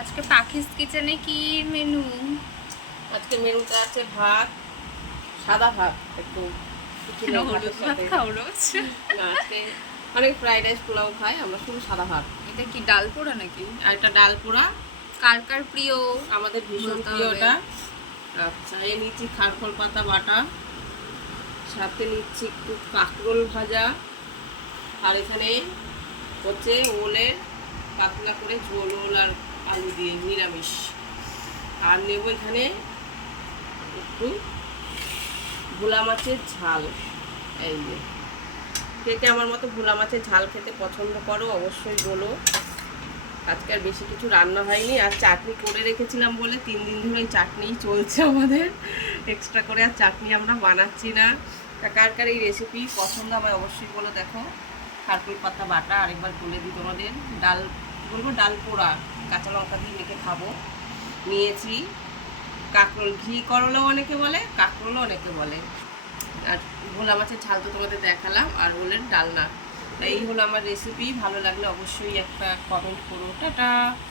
আজকে পাখিস কিচেনে কি মেনু? আজকে মেনুতে আছে ভাত, সাদা ভাত, একটু কেন হলুদ ভাত খাও রোজ? না, আজকে অনেক ফ্রাইড রাইস পোলাও খাই, আমরা শুধু সাদা ভাত। এটা কি ডাল পোড়া নাকি? আর একটা ডাল পোড়া। কার কার প্রিয়? আমাদের ভীষণ প্রিয় ওটা। আচ্ছা, এই নিচ্ছি খারখোল পাতা বাটা, সাথে নিচ্ছি একটু কাঁকরোল ভাজা, আর এখানে হচ্ছে ওলের পাতলা করে ঝোল, ওল আর আলু দিয়ে নিরামিষ। আর নেবো এখানে একটু ভোলা মাছের ঝাল। এই যে, কে কে আমার মতো ভোলা মাছের ঝাল খেতে পছন্দ করো অবশ্যই বলো। আজকে আর বেশি কিছু রান্না হয়নি, আর চাটনি করে রেখেছিলাম বলে 3 দিন ধরে এই চাটনিই চলছে আমাদের। এক্সট্রা করে আর চাটনি আমরা বানাচ্ছি না। কার কার এই রেসিপি পছন্দ আমায় অবশ্যই বলো। দেখো, খারকুল পাতা বাটা, আরেকবার বলে দিই তোমাদের, ডাল বলবো ডাল পোড়া, কাঁচা লঙ্কা দিয়ে মেখে খাবো। নিয়েছি কাঁকরোল, ঘি করলাও অনেকে বলে, কাঁকরোলও অনেকে বলে। আর ভোলা মাছের ঝাল তো তোমাদের দেখালাম, আর ওলের ডালনা। এই হলো আমার রেসিপি। ভালো লাগলে অবশ্যই একটা কমেন্ট করো। টাটা।